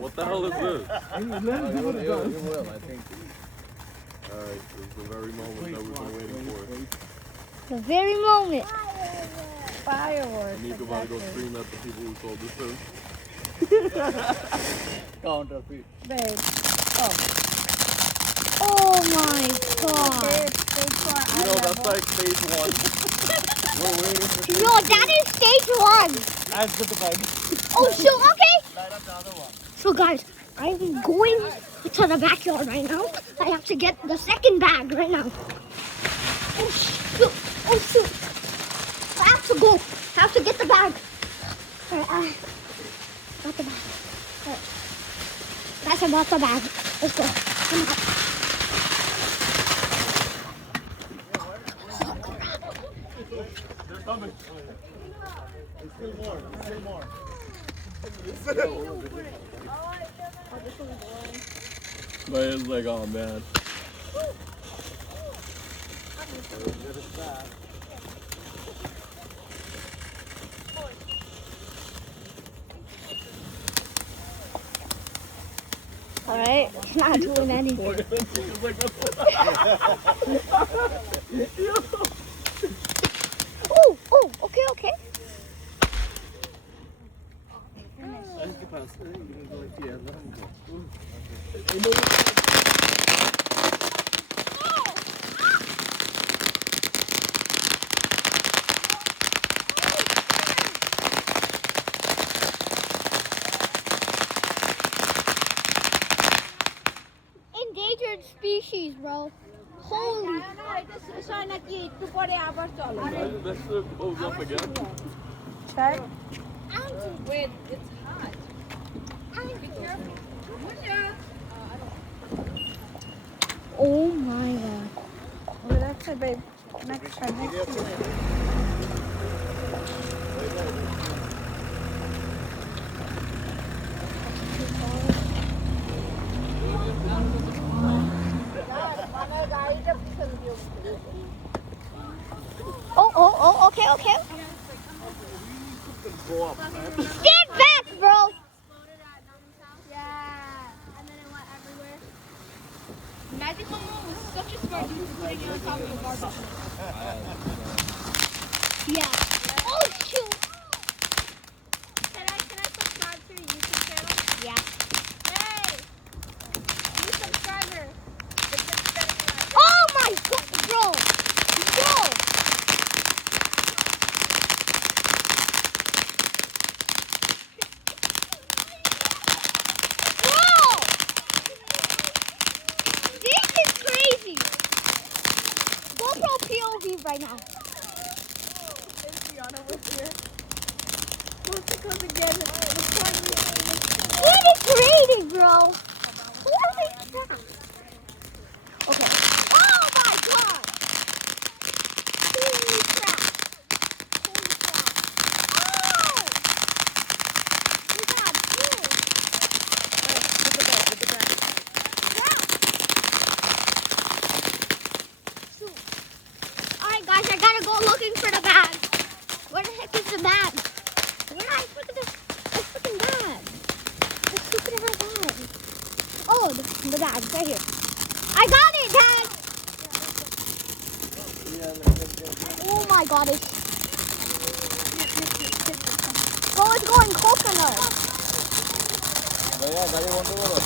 What the hell is this? It will, I think. Alright, this is the very moment that we've been waiting for. The very moment. Fireworks. Nico about to go scream at the people who sold this to him. Counterfeit. Babe. Oh my god. Babe, You know, that's like phase one. We're waiting for No, that is stage 1. That's the bag. Oh, so okay. Light up the other one. So guys, I'm going to the backyard right now. I have to get the second bag right now. Oh shoot! Oh shoot! I have to go. I have to get the bag. Alright, got the bag. Alright. Guys, I got the bag. Let's go. Come on. They're coming. There's still more. There's still more. But it's like, oh man. Alright, not doing anything. Oh, okay, okay. Endangered species, bro. Holy. That shit blows up again. Check. Wait, it's hot. Be careful. Oh my god. Well, that's it, babe. Next time. Next time. Oh, okay, okay. Stand back, bro. Yeah. And then it went everywhere. Magic Momo was such a smart dude for putting it on top of the garbage. Yeah. Oh, shoot. Can I subscribe to your YouTube channel? Yeah. Hey! New subscriber. It's been spending a lot. Oh my god, bro. Bro. This is crazy. GoPro POV right now. Brianna was here. Supposed to come together. It is raining, bro. Holy crap. Okay. Oh my god. Holy crap. Holy crap. Oh! We got two. Yeah. Shoot. Alright guys, I gotta go looking for the bag. Where the heck is the bag? Where did I freaking bag? The stupid ass bag. Oh, the bag right here. I got it, Dad. Oh my god, it's going coconut. भैया गाड़ी बंद करो